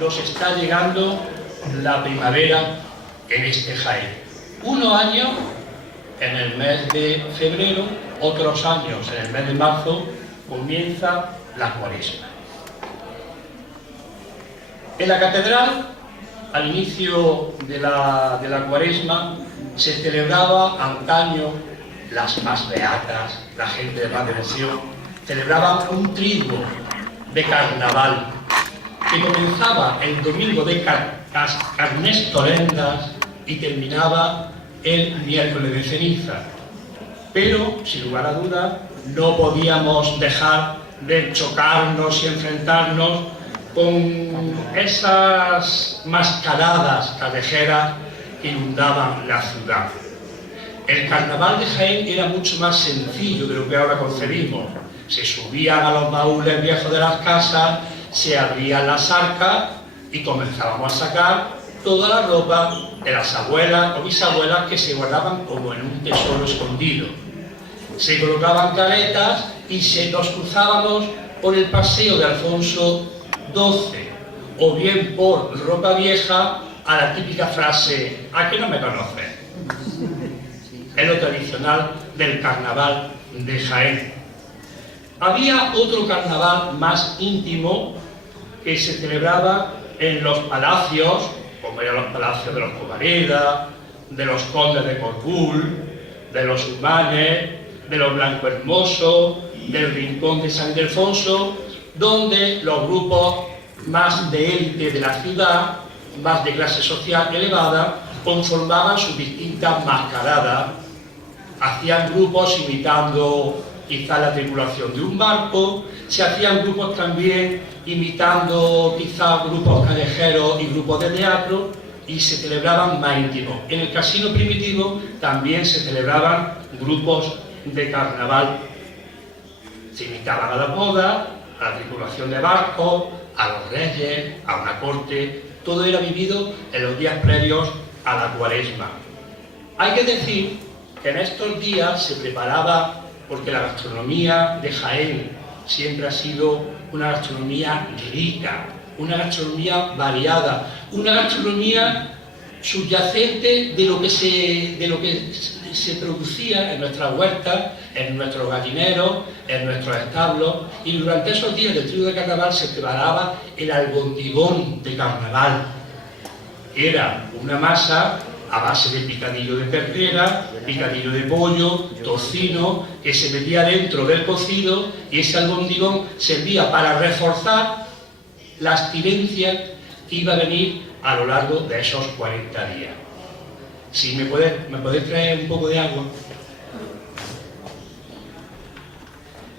nos está llegando la primavera en este Jaén. Unos años en el mes de febrero, otros años en el mes de marzo, comienza la Cuaresma. En la catedral, al inicio de la Cuaresma, se celebraba antaño las más beatas, la gente de más devoción, celebraban un triduo de carnaval que comenzaba el domingo de Carnestolendas y terminaba el miércoles de ceniza. Pero, sin lugar a dudas, no podíamos dejar de chocarnos y enfrentarnos con esas mascaradas callejeras que inundaban la ciudad. El carnaval de Jaén era mucho más sencillo de lo que ahora concebimos. Se subían a los baúles viejos de las casas, se abrían las arcas y comenzábamos a sacar toda la ropa de las abuelas o bisabuelas que se guardaban como en un tesoro escondido. Se colocaban caretas y nos cruzábamos por el paseo de Alfonso XII, o bien por ropa vieja, a la típica frase: ¿a qué no me conoces? Es lo tradicional del carnaval de Jaén. Había otro carnaval más íntimo que se celebraba en los palacios, como eran los palacios de los Covareda, de los condes de Corbul, de los Humanes, de los Blanco Hermoso, del Rincón de San Ildefonso, donde los grupos más de élite de la ciudad, más de clase social elevada, conformaban sus distintas mascaradas. Hacían grupos imitando quizá la tripulación de un barco, se hacían grupos también imitando quizá grupos callejeros y grupos de teatro, y se celebraban más íntimos. En el casino primitivo también se celebraban grupos de carnaval. Se imitaban a la boda, a la tripulación de barcos, a los reyes, a una corte. Todo era vivido en los días previos a la Cuaresma. Hay que decir que en estos días se preparaba, porque la gastronomía de Jaén siempre ha sido una gastronomía rica, una gastronomía variada, una gastronomía subyacente de lo que se producía en nuestras huertas, en nuestros gallineros, en nuestros establos, y durante esos días del triduo de carnaval se preparaba el albondigón de carnaval. Era una masa a base de picadillo de ternera, picadillo de pollo, tocino, que se metía dentro del cocido, y ese albondigón servía para reforzar la abstinencia que iba a venir a lo largo de esos 40 días. Si me podéis traer un poco de agua.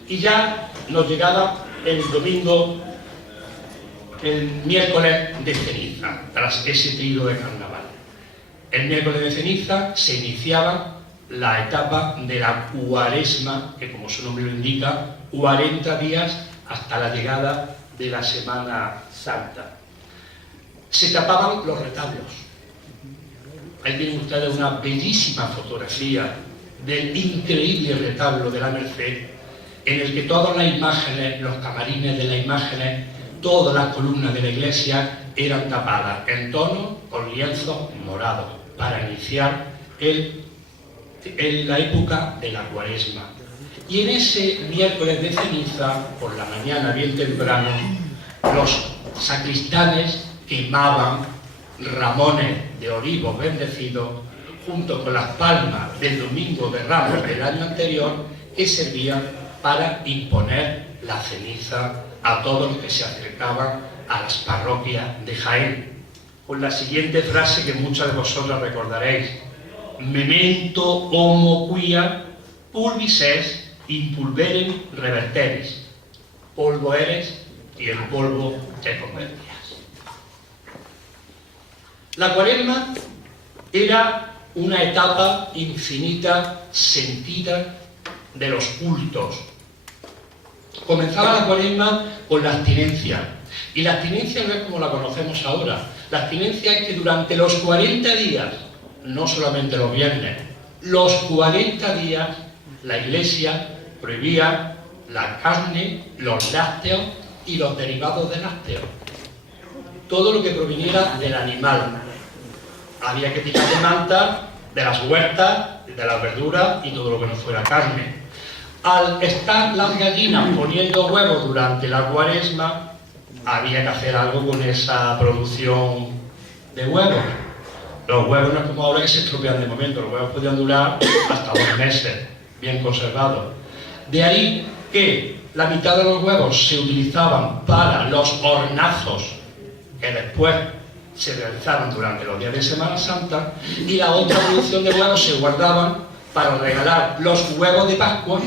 Y ya nos llegaba el domingo, el miércoles de ceniza, tras ese triduo de carnaval. El miércoles de ceniza se iniciaba la etapa de la Cuaresma, que como su nombre lo indica, 40 días hasta la llegada de la Semana Santa. Se tapaban los retablos. Ahí tienen ustedes una bellísima fotografía del increíble retablo de la Merced, en el que todas las imágenes, los camarines de las imágenes, todas las columnas de la iglesia eran tapadas en tono con lienzos morados, para iniciar la época de la Cuaresma. Y en ese miércoles de ceniza, por la mañana bien temprano, los sacristanes quemaban ramones de olivos bendecidos junto con las palmas del domingo de Ramos del año anterior, que servían para imponer la ceniza a todos los que se acercaban a las parroquias de Jaén, con la siguiente frase que muchos de vosotros recordaréis: memento homo quia pulvis es in pulverem reverteris. Polvo eres y el polvo te convertirás. La Cuaresma era una etapa infinita, sentida, de los cultos. Comenzaba la Cuaresma con la abstinencia, y la abstinencia no es como la conocemos ahora. La abstinencia es que durante los 40 días, no solamente los viernes, los 40 días, la Iglesia prohibía la carne, los lácteos y los derivados de lácteos. todo lo que proviniera del animal. Había que tirar de manta, de las huertas, de las verduras y todo lo que no fuera carne. Al estar las gallinas poniendo huevos durante la Cuaresma, había que hacer algo con esa producción de huevos. Los huevos no es como ahora que se estropean de momento, los huevos podían durar hasta 2 meses, bien conservados. De ahí que la mitad de los huevos se utilizaban para los hornazos, que después se realizaban durante los días de Semana Santa, y la otra producción de huevos se guardaban para regalar los huevos de Pascua,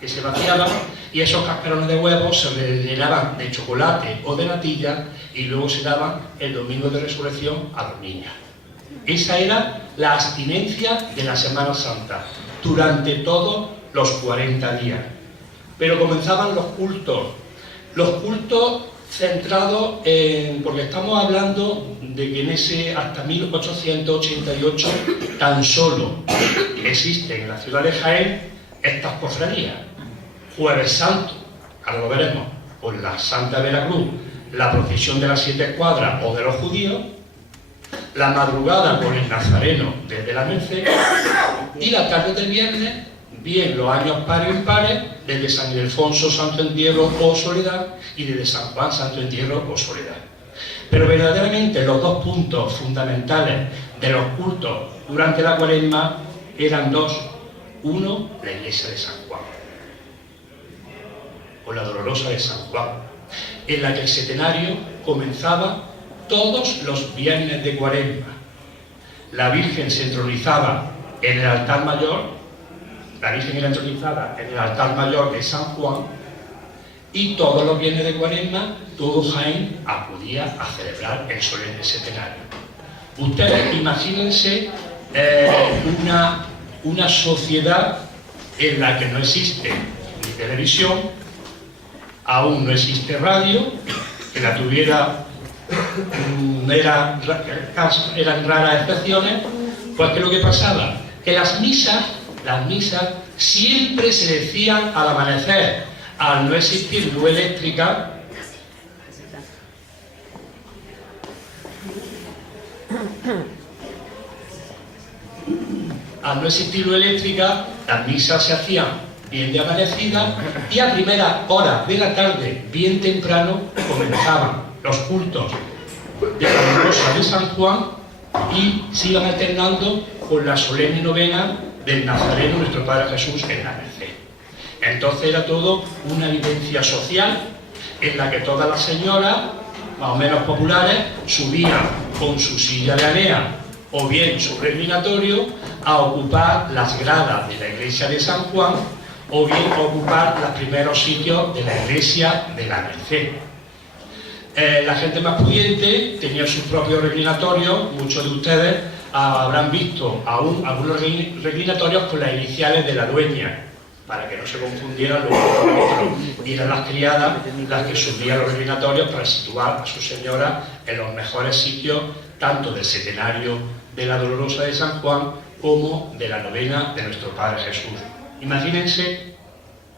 que se vaciaban, y esos cascarones de huevos se rellenaban de chocolate o de natilla y luego se daban el domingo de resurrección a los niños. Esa era la abstinencia de la Semana Santa durante todos los 40 días. Pero comenzaban los cultos centrados en, porque estamos hablando de que en ese hasta 1888 tan solo existen en la ciudad de Jaén estas cofradías. Jueves Santo, ahora lo veremos, con la Santa Veracruz, la procesión de las 7 escuadras o de los judíos, la madrugada con el Nazareno desde la Merced y la tarde del viernes, bien los años pares e impares, desde San Ildefonso, Santo Entierro o Soledad, y desde San Juan, Santo Entierro o Soledad. Pero verdaderamente los dos puntos fundamentales de los cultos durante la Cuaresma eran dos. Uno, la iglesia de San Juan, o la Dolorosa de San Juan, en la que el setenario comenzaba todos los viernes de Cuaresma. La Virgen se entronizaba en el altar mayor, la Virgen era entronizada en el altar mayor de San Juan, y todos los viernes de Cuaresma todo Jaén acudía a celebrar el solemne setenario. Ustedes imagínense una sociedad en la que no existe ni televisión, aún no existe radio, que la tuviera eran raras excepciones. Pues que lo que pasaba, que las misas siempre se decían al amanecer, al no existir luz eléctrica. Al no existir luz eléctrica, las misas se hacían bien de amanecida y a primera hora de la tarde, bien temprano, comenzaban los cultos de la Dolorosa de San Juan y se iban alternando con la solemne novena del Nazareno, nuestro Padre Jesús, en la Merced. Entonces era todo una vivencia social en la que todas las señoras, más o menos populares, subían con su silla de Anea o bien su reclinatorio a ocupar las gradas de la iglesia de San Juan o bien ocupar los primeros sitios de la iglesia de la Merced. La gente más pudiente tenía sus propios reclinatorios. Muchos de ustedes habrán visto aún algunos reclinatorios con las iniciales de la dueña, para que no se confundieran los unos con los otros. Y eran las criadas las que subían los reclinatorios para situar a su señora en los mejores sitios, tanto del setenario de la Dolorosa de San Juan como de la novena de nuestro Padre Jesús. Imagínense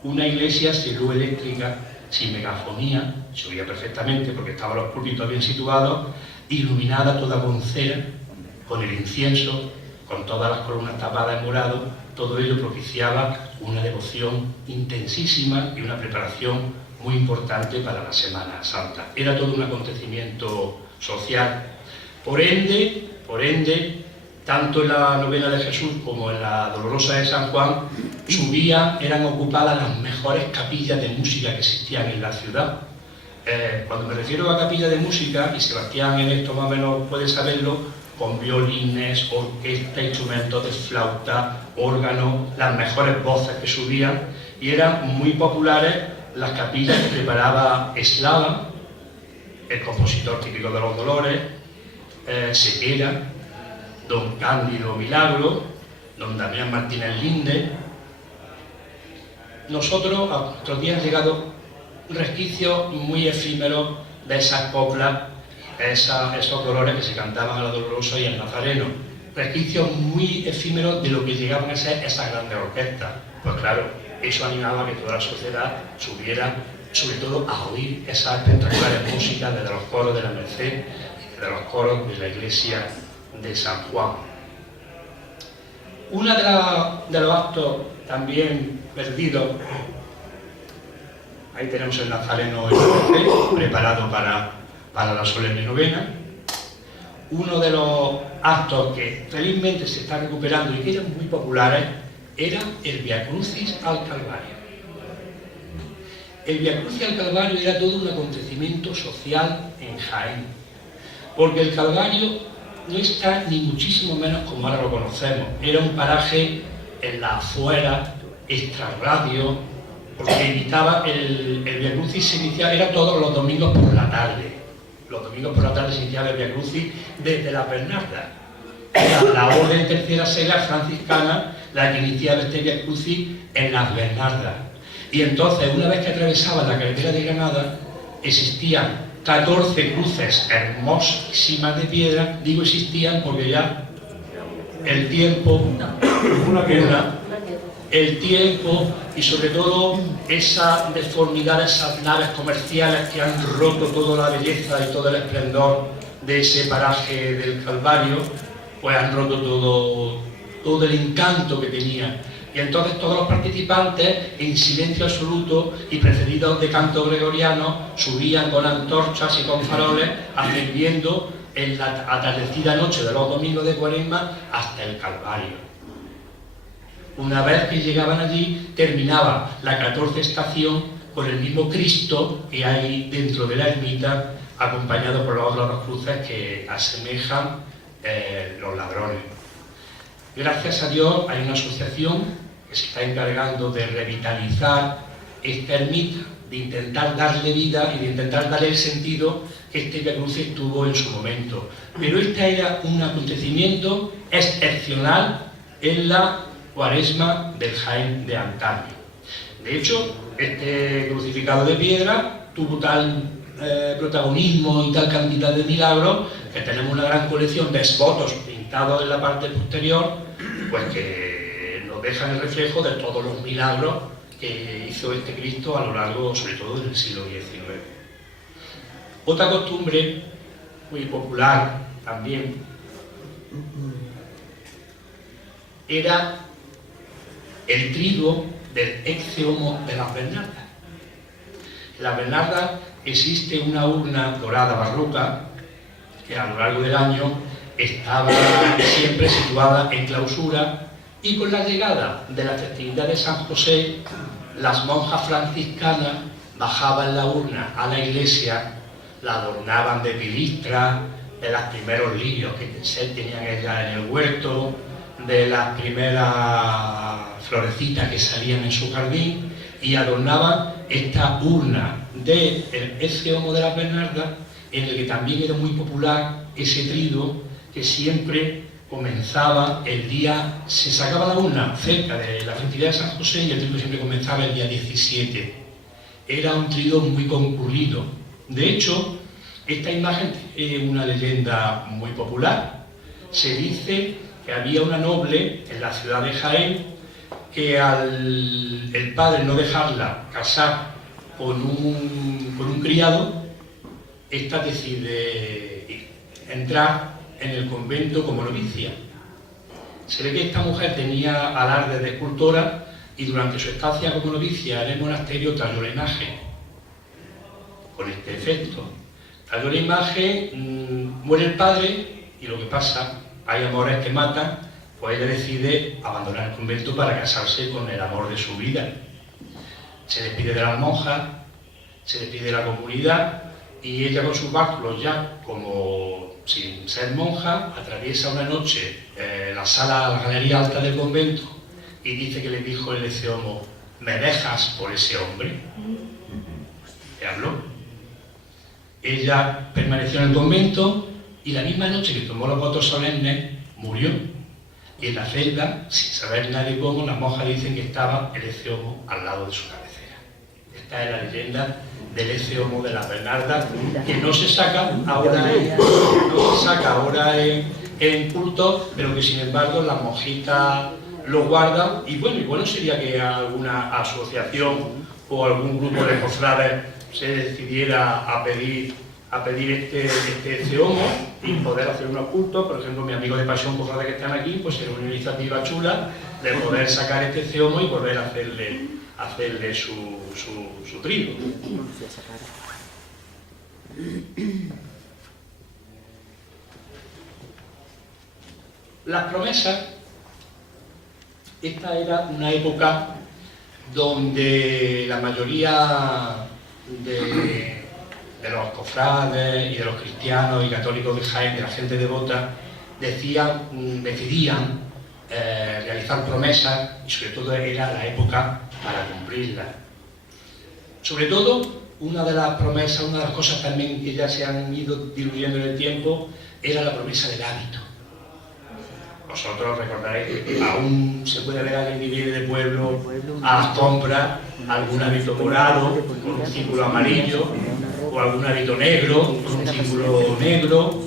una iglesia sin luz eléctrica, sin megafonía, se oía perfectamente porque estaban los púlpitos bien situados, iluminada toda con cera, con el incienso, con todas las columnas tapadas en morado. Todo ello propiciaba una devoción intensísima y una preparación muy importante para la Semana Santa. Era todo un acontecimiento social. Por ende, tanto en la novena de Jesús como en la Dolorosa de San Juan, eran ocupadas las mejores capillas de música que existían en la ciudad. Cuando me refiero a capillas de música, y Sebastián en esto más o menos puede saberlo, con violines, orquesta, instrumentos de flauta, órgano, las mejores voces que subían, y eran muy populares las capillas que preparaba Eslava, el compositor típico de los Dolores, Sequera, don Cándido Milagro, don Damián Martínez Linde. Nosotros, a nuestros días han llegado resquicios muy efímeros de esas coplas, esos dolores que se cantaban a la Dolorosa y al Nazareno. Resquicios muy efímeros de lo que llegaban a ser esas grandes orquestas. Pues claro, eso animaba a que toda la sociedad subiera sobre todo a oír esas espectaculares músicas de los coros de la Merced y de los coros de la iglesia de San Juan. Uno de los actos también perdidos, ahí tenemos el Nazareno en la Merced, preparado para la solemne novena. Uno de los actos que felizmente se está recuperando y que eran muy populares era el Via Crucis al Calvario. El Via Crucis al Calvario era todo un acontecimiento social en Jaén, porque el Calvario no está ni muchísimo menos como ahora lo conocemos. Era un paraje en la afuera, extrarradio, porque invitaba el Via Crucis se iniciaba, era todos los domingos por la tarde. Los domingos por la tarde se iniciaba el Via Crucis desde la Bernarda. Era la orden tercera seglar franciscana la que iniciaba este Via Crucis en las Bernardas. Y entonces, una vez que atravesaban la carretera de Granada, existían 14 cruces hermosísimas de piedra. Digo existían porque ya el tiempo, el tiempo y sobre todo esa deformidad, esas naves comerciales que han roto toda la belleza y todo el esplendor de ese paraje del Calvario, pues han roto todo el encanto que tenía. Y entonces todos los participantes, en silencio absoluto y precedidos de canto gregoriano, subían con antorchas y con faroles, ascendiendo en la atardecida noche de los domingos de Cuaresma hasta el Calvario. Una vez que llegaban allí, terminaba la 14ª estación con el mismo Cristo que hay dentro de la ermita, acompañado por los otros dos cruces que asemejan los ladrones. Gracias a Dios hay una asociación que se está encargando de revitalizar esta ermita, de intentar darle vida y de intentar darle el sentido que este Via Crucis tuvo en su momento. Pero este era un acontecimiento excepcional en la Cuaresma del Jaén de antaño. De hecho, este crucificado de piedra tuvo tal protagonismo y tal cantidad de milagros que tenemos una gran colección de esbotos pintados en la parte posterior, pues que nos dejan el reflejo de todos los milagros que hizo este Cristo a lo largo, sobre todo, del siglo XIX. Otra costumbre muy popular también era el triduo del ex homo de las Bernardas. En las Bernardas existe una urna dorada barroca que a lo largo del año estaba siempre situada en clausura, y con la llegada de la festividad de San José, las monjas franciscanas bajaban la urna a la iglesia, la adornaban de pilistras, de los primeros lirios que tenían ellas en el huerto, de las primeras florecitas que salían en su jardín, y adornaban esta urna del ex homo de las Bernardas, en el que también era muy popular ese triduo que siempre comenzaba el día, se sacaba la urna cerca de la festividad de San José y el triduo siempre comenzaba el día 17. Era un triduo muy concurrido. De hecho, esta imagen es una leyenda muy popular. Se dice que había una noble en la ciudad de Jaén que al el padre no dejarla casar con un criado, esta decide entrar en el convento como novicia. Se ve que esta mujer tenía alarde de escultora y durante su estancia como novicia en el monasterio talló la imagen. Con este efecto, talló la imagen, muere el padre y lo que pasa, hay amores que matan, pues ella decide abandonar el convento para casarse con el amor de su vida. Se despide de las monjas, se despide de la comunidad y ella con sus báculos ya como sin ser monja, atraviesa una noche la galería alta del convento y dice que le dijo el ex homo: ¿me dejas por ese hombre? ¿Qué habló? Ella permaneció en el convento y la misma noche que tomó los votos solemnes murió. Y en la celda, sin saber nadie cómo, las monjas dicen que estaba el ex homo al lado de su cabecera. Esta es la leyenda del ex homo de las Bernardas, que no se saca ahora en culto, pero que sin embargo las monjitas lo guardan. Y bueno sería que alguna asociación o algún grupo de cofrades se decidiera a pedir este ceomo y poder hacer unos cultos. Por ejemplo, mi amigo de Pasión Cofrade que están aquí, pues era una iniciativa chula de poder sacar este ceomo y volver a hacerle su trigo. Las promesas, esta era una época donde la mayoría de los cofrades y de los cristianos y católicos de Jaén, de la gente devota, decidían realizar promesas, y sobre todo era la época para cumplirlas. Sobre todo, una de las promesas, una de las cosas también que ya se han ido diluyendo en el tiempo, era la promesa del hábito. Vosotros recordaréis que aún se puede ver a alguien que viene de pueblo a las compras algún hábito morado con un círculo amarillo, o algún hábito negro con un círculo negro,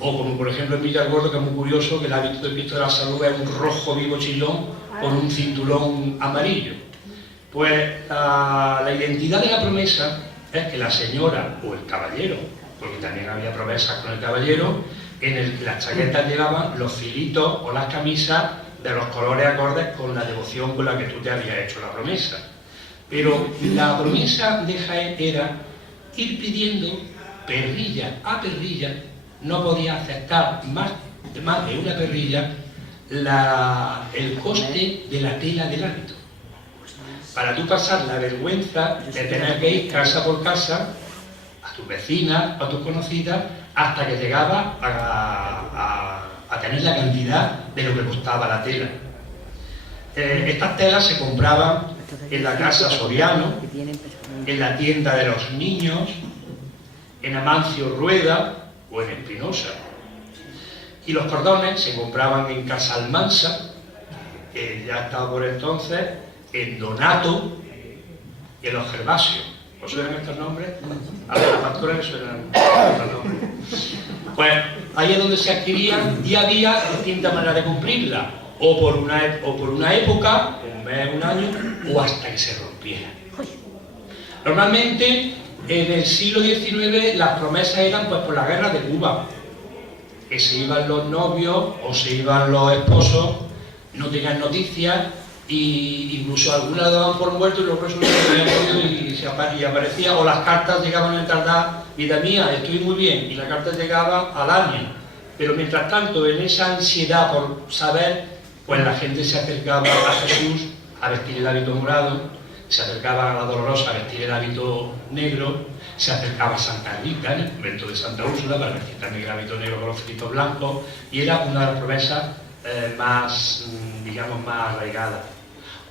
o como por ejemplo en Villargordo, que es muy curioso, que el hábito del Cristo de la Salud es un rojo vivo chillón con un cinturón amarillo. Pues la identidad de la promesa es que la señora o el caballero, porque también había promesas con el caballero, en el que las chaquetas llevaban los filitos o las camisas de los colores acordes con la devoción con la que tú te habías hecho la promesa. Pero la promesa de Jaén era ir pidiendo perrilla a perrilla, no podía aceptar más de una perrilla el coste de la tela del hábito. Para tú pasar la vergüenza de tener que ir casa por casa a tus vecinas, a tus conocidas, hasta que llegaba a tener la cantidad de lo que costaba la tela. Estas telas se compraban en la casa Soriano, en la tienda de los niños, en Amancio Rueda o en Espinosa. Y los cordones se compraban en Casa Almansa, que ya estaba por entonces, en Donato y en los Gervasios. ¿Os suenan estos nombres? A los pastores les suenan estos nombres. Pues ahí es donde se adquirían y había distintas maneras de cumplirla, o por una época, un mes, un año, o hasta que se rompiera. Normalmente en el siglo XIX las promesas eran pues por la guerra de Cuba, que se iban los novios o se iban los esposos, no tenían noticias, y incluso algunas daban por muerto y luego resulta que habían muerto y aparecía, o las cartas llegaban en tardar, vida mía, estoy muy bien, y la carta llegaba al año. Pero mientras tanto, en esa ansiedad por saber, pues la gente se acercaba a Jesús a vestir el hábito morado, se acercaba a la Dolorosa a vestir el hábito negro, se acercaba a Santa Rita en el convento de Santa Úrsula para vestir también el hábito negro con los filitos blancos, y era una de las promesas más, digamos, más arraigadas.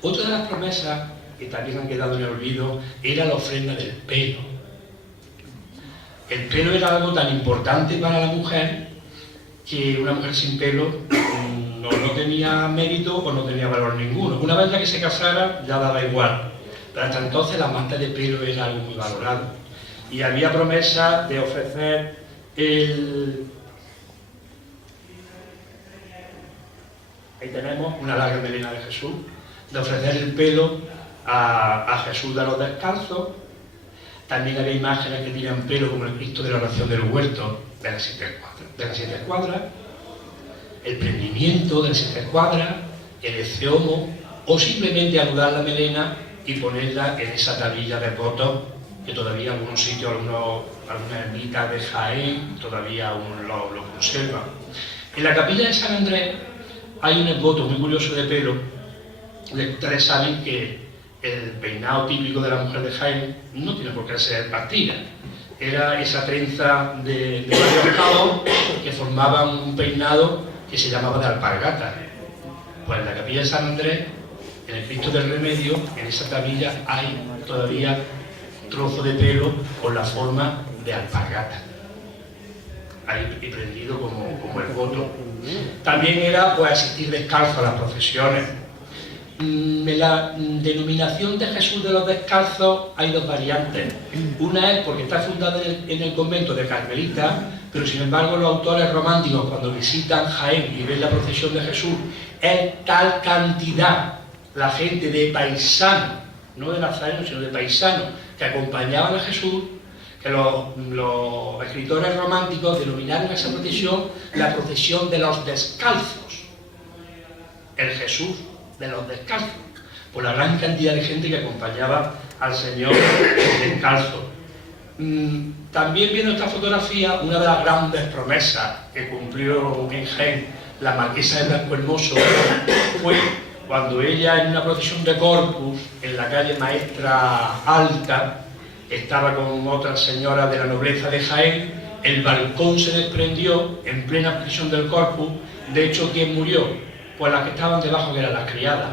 Otra de las promesas que también han quedado en el olvido era la ofrenda del pelo. El pelo era algo tan importante para la mujer que una mujer sin pelo no tenía mérito o no tenía valor ninguno. Una vez ya que se casara ya daba igual, pero hasta entonces la manta de pelo era algo muy valorado. Y había promesa de ofrecer ahí tenemos una larga melena de Jesús, de ofrecer el pelo a Jesús de los descalzos. También había imágenes que tenían pelo, como el Cristo de la oración del huerto de las 7 escuadras, el prendimiento de las 7 escuadras, el eceomo, o simplemente anudar la melena y ponerla en esa tablilla de votos que todavía en algunos sitios, algunas ermitas de Jaén todavía aún lo conservan. En la capilla de San Andrés hay un esboto muy curioso de pelo. Ustedes saben que el peinado típico de la mujer de Jaén no tiene por qué ser pastilla. Era esa trenza de varios cabos que formaban un peinado que se llamaba de alpargata. Pues en la capilla de San Andrés, en el Cristo del Remedio, en esa tablilla hay todavía trozo de pelo con la forma de alpargata, ahí prendido como el voto. También era pues asistir descalzo a las procesiones. En la denominación de Jesús de los Descalzos hay dos variantes. Una es porque está fundada en el convento de Carmelitas, pero sin embargo los autores románticos cuando visitan Jaén y ven la procesión de Jesús, es tal cantidad la gente de paisano no de nazarenos, sino de paisanos, que acompañaban a Jesús, que los escritores románticos denominaron a esa procesión la procesión de los descalzos, el Jesús de los descalzos, por la gran cantidad de gente que acompañaba al Señor descalzo. También viendo esta fotografía, una de las grandes promesas que cumplió en Jaén la marquesa de Blanco Hermoso fue cuando ella, en una procesión de Corpus en la calle Maestra Alta, estaba con otra señora de la nobleza de Jaén, el balcón se desprendió en plena procesión del Corpus. De hecho, ¿quién murió? Pues las que estaban debajo, que eran las criadas.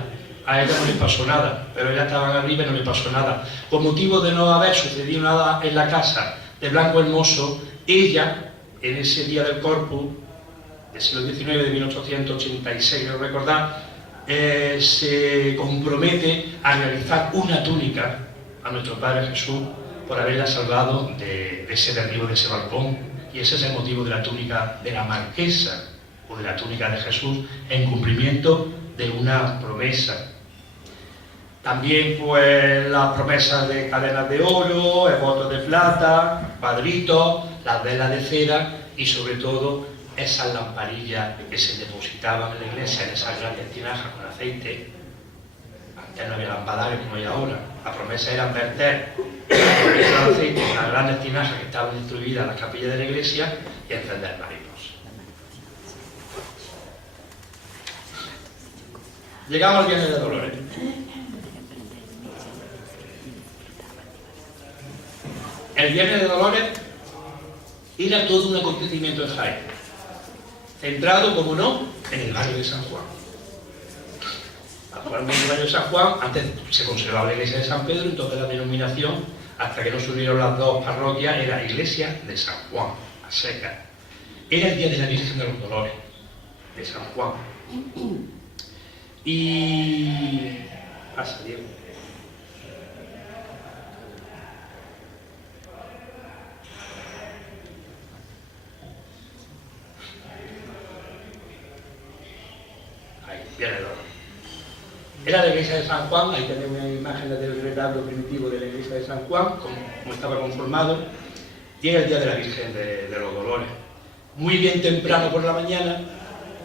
A ella no le pasó nada, pero ellas estaban arriba y no le pasó nada. Con motivo de no haber sucedido nada en la casa de Blanco Hermoso, ella, en ese día del Corpus, del siglo XIX, de 1886, quiero recordar, se compromete a realizar una túnica a nuestro Padre Jesús por haberla salvado de ese derribo de ese balcón. Y ese es el motivo de la túnica de la marquesa, o de la túnica de Jesús, en cumplimiento de una promesa. También pues las promesas de cadenas de oro, el voto de plata, cuadritos, las velas de cera y sobre todo esas lamparillas que se depositaban en la iglesia en esas grandes tinajas con aceite. Antes no había lampadares como hay ahora. La promesa era verter el aceite en las grandes tinajas que estaban distribuidas en las capillas de la iglesia y encender marinos. Llegamos al Viernes de Dolores. El Viernes de Dolores era todo un acontecimiento en Jaén, centrado, como no, en el barrio de San Juan. Actualmente el barrio de San Juan, antes se conservaba la iglesia de San Pedro, entonces la denominación, hasta que no se unieron las dos parroquias, era Iglesia de San Juan, a secas. Era el día de la Virgen de los Dolores, de San Juan. Y... pasa, Diego. Ahí, Viernes de Dolores. Era la iglesia de San Juan, ahí tenemos una imagen del retablo primitivo de la iglesia de San Juan, como estaba conformado, y era el día de la Virgen de los Dolores. Muy bien temprano por la mañana,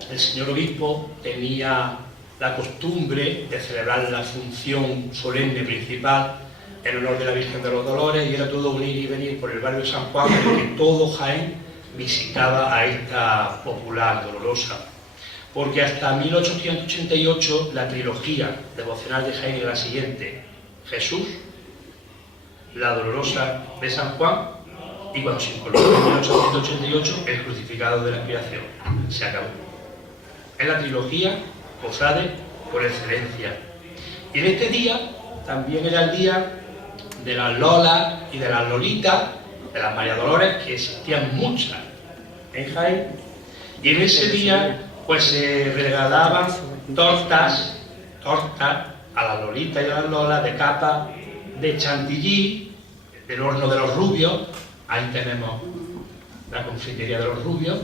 el señor obispo tenía la costumbre de celebrar la función solemne principal en honor de la Virgen de los Dolores, y era todo un ir y venir por el barrio de San Juan, en el que todo Jaén visitaba a esta popular dolorosa. Porque hasta 1888 la trilogía devocional de Jaén era la siguiente: Jesús, la Dolorosa de San Juan, y cuando se incorporó en 1888 el crucificado de la expiación. Se acabó. Es la trilogía cofrade por excelencia. Y en este día también era el día de las Lolas y de las Lolitas, de las María Dolores, que existían muchas en Jaén. Y en ese día pues se regalaban tortas a las Lolitas y a las Lolas de capa de chantilly, del horno de los Rubios. Ahí tenemos la confitería de los Rubios.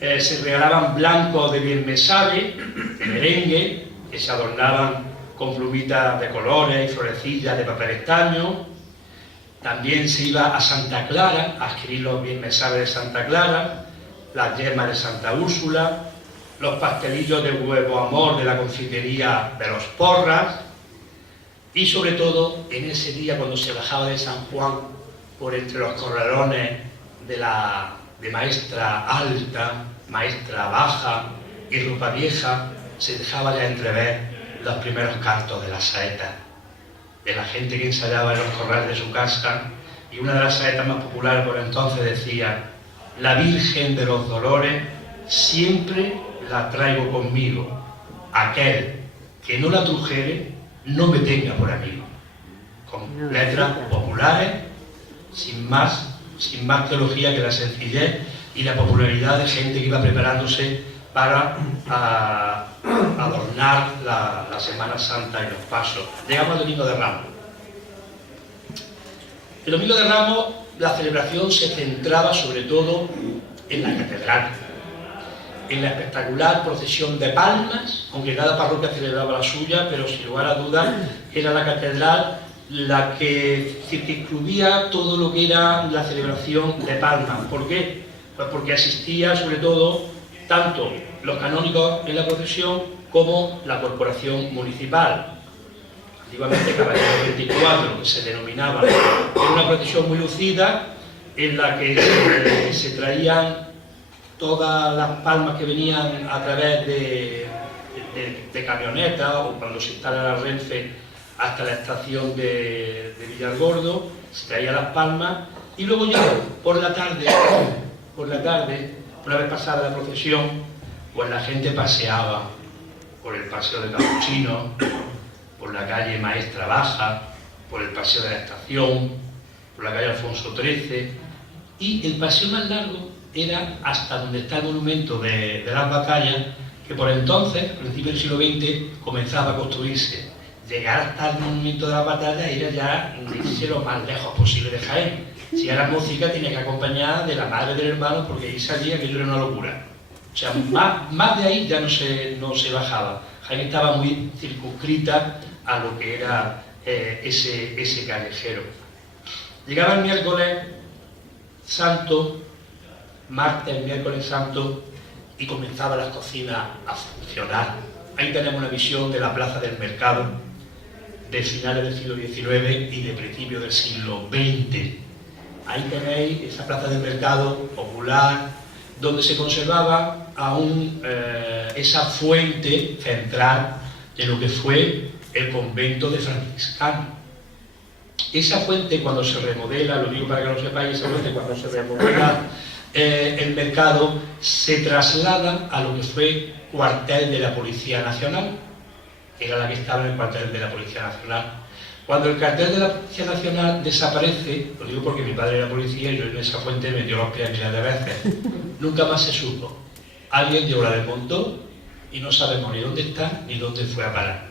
Se regalaban blancos de bien me sabe, de merengue, que se adornaban con plumitas de colores y florecillas de papel estaño. También se iba a Santa Clara a adquirir los bien me sabe de Santa Clara, las yemas de Santa Úrsula, los pastelillos de huevo amor de la confitería de los Porras, y sobre todo en ese día cuando se bajaba de San Juan por entre los corralones de Maestra Alta, Maestra Baja y Ropa Vieja, se dejaba ya entrever los primeros cantos de las saetas, de la gente que ensayaba en los corrales de su casa, y una de las saetas más populares por entonces decía: la Virgen de los Dolores siempre la traigo conmigo, aquel que no la trujere no me tenga por amigo. Con letras populares, sin más teología que la sencillez y la popularidad de gente que iba preparándose para adornar la Semana Santa y los pasos. Llegamos al Domingo de Ramos. El Domingo de Ramos, la celebración se centraba sobre todo en la catedral. en la espectacular procesión de palmas, aunque cada parroquia celebraba la suya, pero sin lugar a dudas era la catedral la que circunscribía todo lo que era la celebración de palmas. ¿Por qué? Pues porque asistía sobre todo tanto los canónigos en la procesión como la corporación municipal. Antiguamente Caballero 24, que se denominaba, era una procesión muy lucida en la que se traían todas las palmas que venían a través de camionetas o cuando se instala la Renfe hasta la estación de Villargordo, se traían las palmas y luego ya por la tarde, una vez pasada la procesión, pues la gente paseaba por el Paseo de Capuchinos, por la calle Maestra Baja, por el Paseo de la Estación, por la calle Alfonso XIII, y el paseo más largo era hasta donde está el monumento de las batallas, que por entonces, a principios del siglo XX, comenzaba a construirse. Llegar hasta el monumento de las batallas era ya irse lo más lejos posible de Jaén. Si era música, tenía que acompañar de la madre del hermano, porque ahí salía que era una locura. O sea, más de ahí ya no se bajaba. Jaén estaba muy circunscrita a lo que era ese callejero. Llegaba el miércoles santo, martes, miércoles santo, y comenzaban las cocinas a funcionar. Ahí tenemos una visión de la plaza del mercado de finales del siglo XIX y de principios del siglo XX. Ahí tenéis esa plaza del mercado popular, donde se conservaba aún esa fuente central de lo que fue el convento de franciscanos. Esa fuente, cuando se remodela, lo digo para que lo sepáis, esa fuente cuando se remodela el mercado, se traslada a lo que fue cuartel de la Policía Nacional, que era la que estaba en el cuartel de la Policía Nacional. Cuando el cuartel de la Policía Nacional desaparece, lo digo porque mi padre era policía y yo en esa fuente me dio los pies miles de veces, nunca más se supo. Alguien llegó, la desmontó y no sabemos ni dónde está ni dónde fue a parar.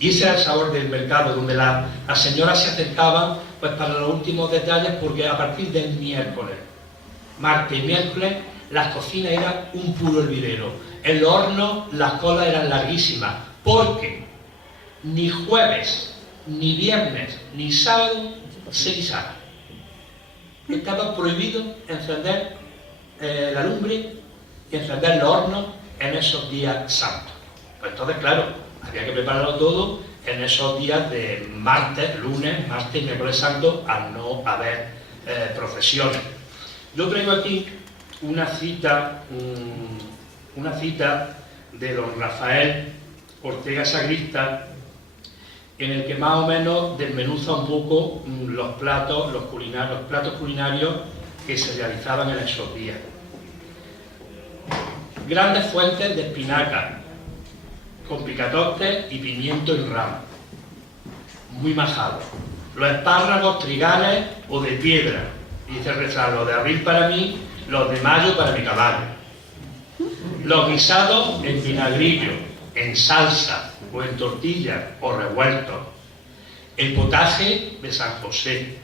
Y ese era el sabor del mercado, donde las señoras se acercaban pues, para los últimos detalles, porque a partir del miércoles, martes y miércoles, las cocinas eran un puro hervidero. En los hornos las colas eran larguísimas, porque ni jueves, ni viernes, ni sábado se guisaba. Estaba prohibido encender la lumbre y encender los hornos en esos días santos. Pues entonces, claro, había que prepararlo todo en esos días de martes, lunes, martes y miércoles santo, al no haber procesiones. Yo traigo aquí una cita de don Rafael Ortega Sagrista, en el que más o menos desmenuza un poco los platos culinarios que se realizaban en esos días. Grandes fuentes de espinaca, con picatostes y pimiento en rama, muy majado. Los espárragos trigales o de piedra, dice el refrán, los de abril para mí, los de mayo para mi caballo. Los guisados en vinagrillo, en salsa o en tortilla o revueltos. El potaje de San José,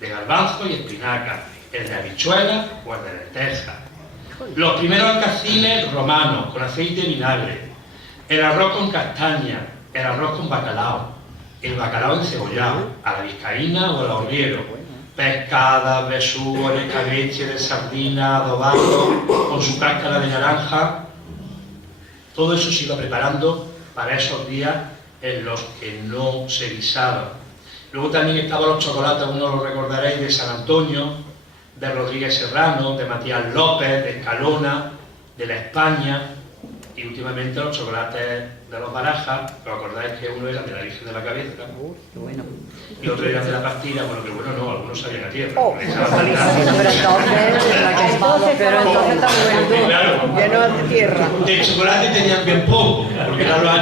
de garbanzo y espinaca, el de habichuela o el de lenteja. Los primeros alcaciles romanos con aceite y vinagre, el arroz con castaña, el arroz con bacalao, el bacalao encebollado, a la vizcaína o al horriero, pescada, besugo, escabeche de sardina, adobado, con su cáscara de naranja. Todo eso se iba preparando para esos días en los que no se guisaba. Luego también estaban los chocolates, uno lo recordaréis, de San Antonio, de Rodríguez Serrano, de Matías López, de Escalona, de La España, y últimamente los chocolates de los Barajas. ¿Os acordáis que uno era de la Virgen de la Cabeza? Bueno. Y otro era de la pastilla, bueno, que bueno no, algunos sabían a tierra. Oh, le echaban pero entonces también bueno, claro, lleno de tierra. de chocolate tenían bien poco, porque eran los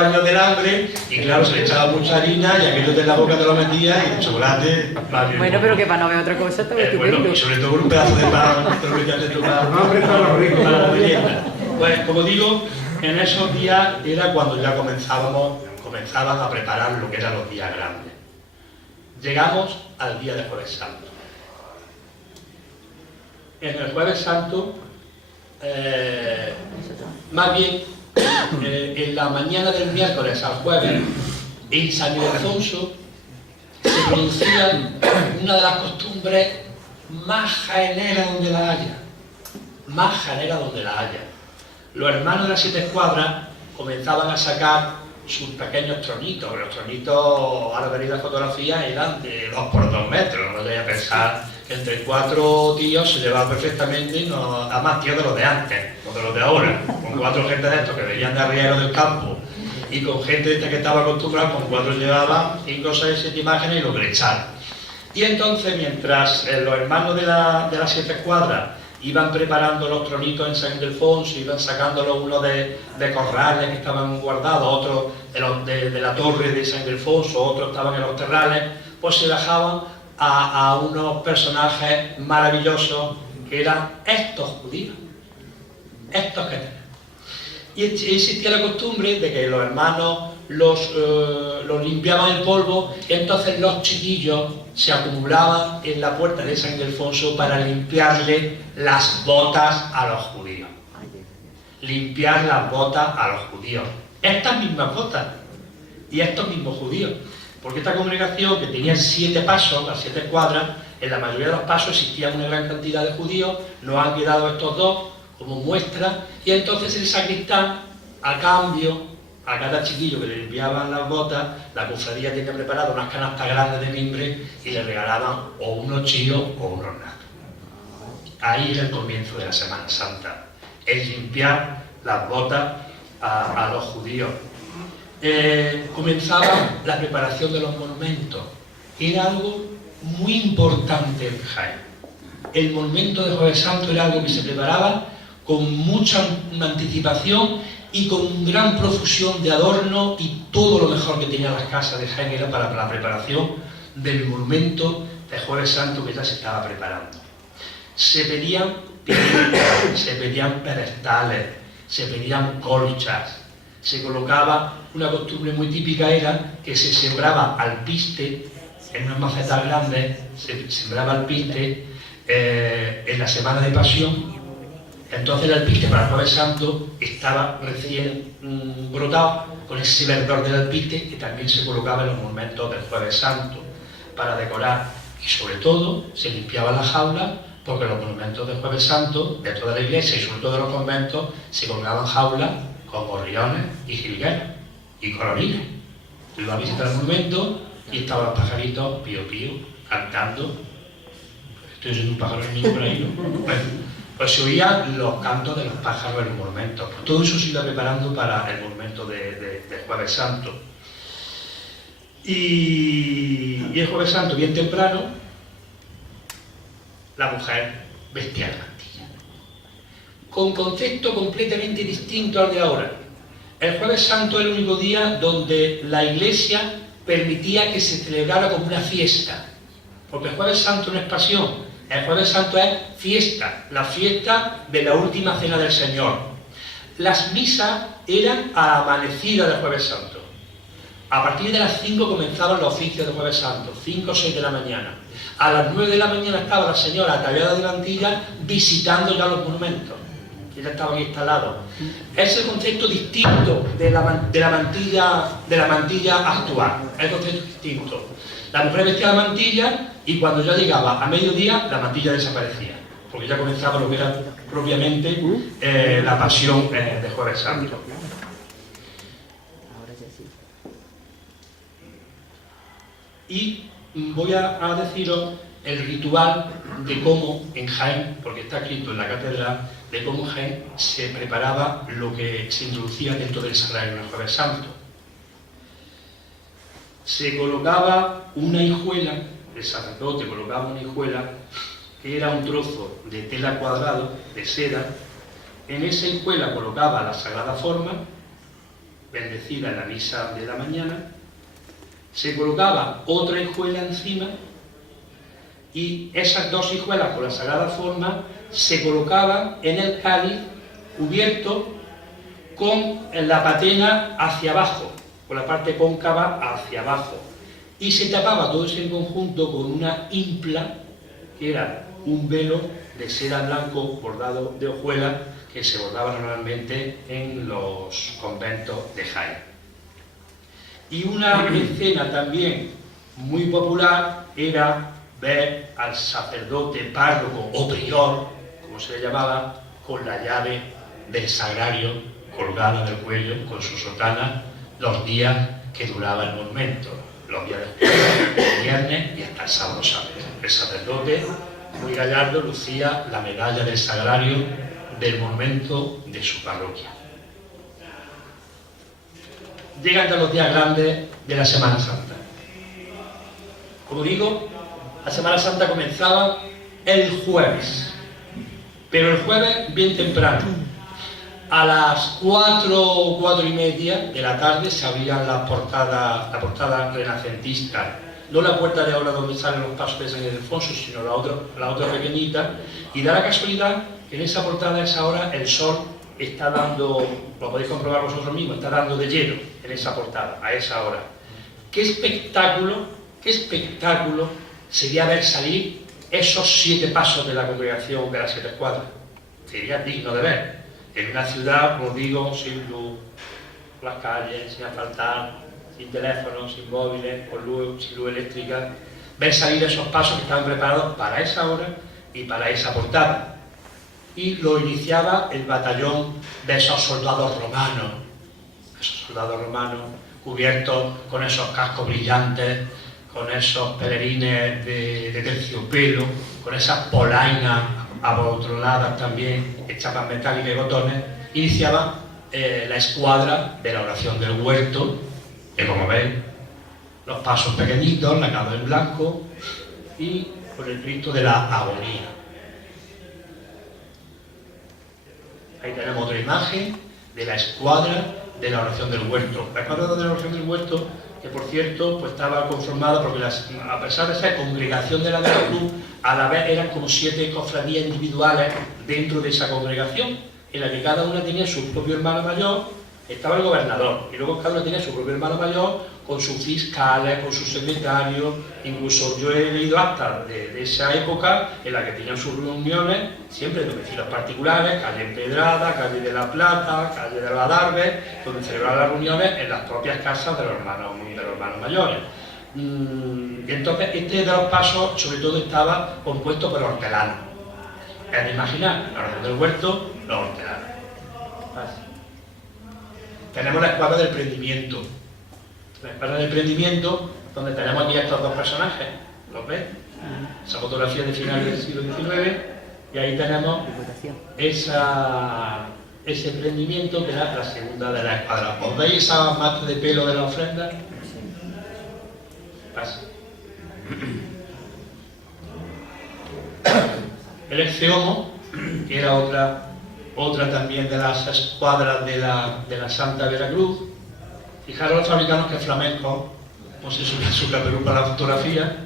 años del hambre, y claro, se le echaba mucha harina y aquello de la boca te lo metía y el chocolate va bien. Bueno, pero que para no ver otra cosa estaba estupendo. Bueno, y sobre todo con un pedazo de pan, te lo metías dentro para la merienda. Pues como digo, en esos días era cuando ya comenzaban a preparar lo que eran los días grandes. Llegamos al día de Jueves Santo. En el Jueves Santo más bien, en la mañana del miércoles al jueves, en San Ildefonso, se producía una de las costumbres más jaeneras donde la haya. Más jaeneras donde la haya. Los hermanos de las 7 escuadras comenzaban a sacar sus pequeños tronitos. Los tronitos, a la veréis la fotografía, eran de 2 por 2 metros. No vayáis a pensar que entre 4 tíos se llevaba perfectamente, no, a más tíos de los de antes, no de los de ahora. Con 4 gente de estos que venían de arriero del campo y con gente de esta que estaba acostumbrada, con 4 llevaba 5, 6, 7 imágenes y lo que le echaron. Y entonces, mientras los hermanos de las 7 escuadras iban preparando los tronitos en San Ildefonso, iban sacándolos unos de corrales que estaban guardados, otros de la torre de San Ildefonso, otros estaban en los terrales, pues se bajaban a unos personajes maravillosos que eran estos judíos, estos que tenemos. Y existía la costumbre de que los hermanos los limpiaban el polvo, y entonces los chiquillos se acumulaban en la puerta de San Ildefonso para limpiarle las botas a los judíos. Limpiar las botas a los judíos. Estas mismas botas y estos mismos judíos. Porque esta congregación, que tenía 7 pasos, las 7 escuadras, en la mayoría de los pasos existía una gran cantidad de judíos, nos han quedado estos 2 como muestra, y entonces el sacristán, a cambio, a cada chiquillo que le limpiaban las botas, la cofradía tenía preparado unas canastas grandes de mimbre y le regalaban o unos chíos o unos natos. Ahí era el comienzo de la Semana Santa, es limpiar las botas a los judíos. Comenzaba la preparación de los monumentos. Era algo muy importante en Jaén. El monumento de Jueves Santo era algo que se preparaba con mucha anticipación y con gran profusión de adornos, y todo lo mejor que tenían las casas de Jaén era para la preparación del monumento de Jueves Santo que ya se estaba preparando. Se pedían piedras, se pedían pedestales, se pedían colchas, se colocaba, una costumbre muy típica era que se sembraba alpiste en unas macetas grandes, se sembraba alpiste en la Semana de Pasión. Entonces el alpiste para el Jueves Santo estaba recién brotado con ese verdor del alpiste, que también se colocaba en los monumentos del Jueves Santo para decorar, y sobre todo se limpiaban las jaulas, porque los monumentos del Jueves Santo, dentro de la iglesia y sobre todo de los conventos, se colocaban jaulas con gorriones y jilgueros y colorines. Tú ibas a visitar el monumento y estaban los pajaritos pío pío cantando. Estoy oyendo un pájaro niño por ahí, ¿no? Bueno, pues se oían los cantos de los pájaros en los monumentos. Pues todo eso se iba preparando para el monumento de Jueves Santo. Y el Jueves Santo, bien temprano, la mujer vestía la mantilla. Con concepto completamente distinto al de ahora. El Jueves Santo era el único día donde la Iglesia permitía que se celebrara como una fiesta. Porque el Jueves Santo no es pasión, el Jueves Santo es fiesta, la fiesta de la última cena del Señor. Las misas eran a la amanecida del Jueves Santo. A partir de las 5 comenzaban los oficios del Jueves Santo, 5 o 6 de la mañana. A las 9 de la mañana estaba la señora ataviada de mantilla visitando ya los monumentos. Ya estaba aquí instalado. Es el concepto distinto de la mantilla actual. Es el concepto distinto. La mujer vestía la mantilla y cuando ya llegaba a mediodía la mantilla desaparecía, porque ya comenzaba lo que era propiamente la pasión de Jueves Santo. Y voy a deciros el ritual de cómo en Jaén, porque está escrito en la catedral, de cómo en Jaén se preparaba lo que se introducía dentro del sagrario en el Jueves Santo. Se colocaba una hijuela, el sacerdote colocaba una hijuela, que era un trozo de tela cuadrado, de seda. En esa hijuela colocaba la Sagrada Forma, bendecida en la misa de la mañana. Se colocaba otra hijuela encima, y esas 2 hijuelas con la Sagrada Forma se colocaban en el cáliz cubierto con la patena hacia abajo, con la parte cóncava hacia abajo, y se tapaba todo ese en conjunto con una impla que era un velo de seda blanco bordado de hojuelas que se bordaba normalmente en los conventos de Jaén. Y una escena también muy popular era ver al sacerdote, párroco o prior, como se le llamaba, con la llave del sagrario colgada del cuello, con su sotana, los días que duraba el monumento, los días del viernes y hasta el sábado santo. El sacerdote, muy gallardo, lucía la medalla del sagrario del monumento de su parroquia. Llegan ya los días grandes de la Semana Santa. Como digo, la Semana Santa comenzaba el jueves, pero el jueves bien temprano. A las 4 y media de la tarde se abrían la portada renacentista, no la puerta de ahora donde salen los pasos de San Ildefonso, sino la otra pequeñita, y da la casualidad que en esa portada a esa hora el sol está dando, lo podéis comprobar vosotros mismos, está dando de lleno en esa portada, a esa hora. ¡Qué espectáculo sería ver salir esos 7 pasos de la congregación de las 7 cuadras! Sería digno de ver. En una ciudad, como digo, sin luz, las calles, sin asfaltar, sin teléfonos, sin móviles, sin luz eléctrica, ver salir esos pasos que estaban preparados para esa hora y para esa portada. Y lo iniciaba el batallón de esos soldados romanos cubiertos con esos cascos brillantes, con esos pelerines de terciopelo, con esas polainas abotonadas también, chapas metálicas y botones. Iniciaba la escuadra de la oración del huerto, que como veis, los pasos pequeñitos, la cama en blanco y con el Cristo de la agonía. Ahí tenemos otra imagen de la escuadra de la oración del huerto. La escuadra de la oración del huerto, que por cierto pues estaba conformada porque a pesar de ser congregación de la Veracruz, a la vez eran como 7 cofradías individuales dentro de esa congregación, en la que cada una tenía su propio hermano mayor. Estaba el gobernador, y luego cada uno tenía su propio hermano mayor, con sus fiscales, con sus secretarios. Incluso yo he leído hasta de esa época en la que tenían sus reuniones, siempre en domicilios particulares, calle Empedrada, calle de la Plata, calle de los Adarves, donde celebraban las reuniones en las propias casas de los hermanos mayores. Y entonces este de los pasos, sobre todo, estaba compuesto por hortelanos. Es de imaginar, la oración del huerto, los hortelanos. Tenemos la escuadra del prendimiento. La escuadra del prendimiento, donde tenemos aquí estos 2 personajes, ¿los ves? Esa fotografía de finales del siglo XIX, y ahí tenemos ese prendimiento que era la segunda de la escuadra. ¿Os veis esa mata de pelo de la ofrenda? Pasa. El Exeomo, que era otra también de las escuadras de la Santa Veracruz. Fijaros los fabricanos que flamencos, no sé si su caperú para la fotografía.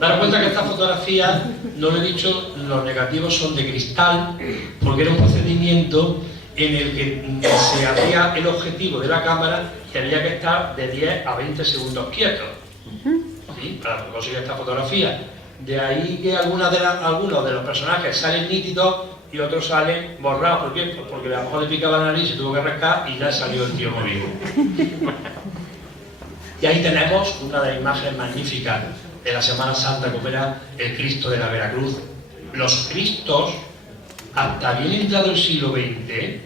Daros cuenta que esta fotografía, no lo he dicho, los negativos son de cristal, porque era un procedimiento en el que se hacía el objetivo de la cámara y había que estar de 10 a 20 segundos quietos, ¿sí?, para conseguir esta fotografía. De ahí que algunos de los personajes salen nítidos y otros salen borrados. ¿Por qué? Pues porque a lo mejor le picaba la nariz, se tuvo que rascar y ya salió el tío vivo. Y ahí tenemos una de las imágenes magníficas de la Semana Santa, como era el Cristo de la Veracruz. Los Cristos, hasta bien entrado el siglo XX,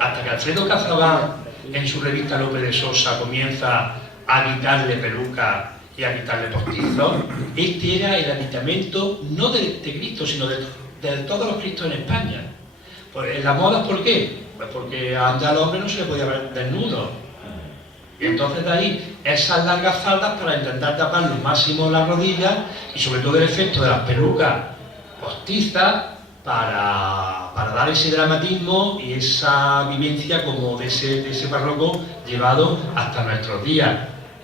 hasta que Alfredo Cazabán, en su revista López de Sosa, comienza a quitarle peluca y a quitarle postizo, este era el aditamento no de este Cristo, sino de todos los Cristos en España. Pues en las modas, ¿por qué? Pues porque anda al hombre no se le podía ver desnudo. Y entonces de ahí esas largas faldas para intentar tapar lo máximo las rodillas y sobre todo el efecto de las pelucas postizas para dar ese dramatismo y esa vivencia como de ese barroco llevado hasta nuestros días.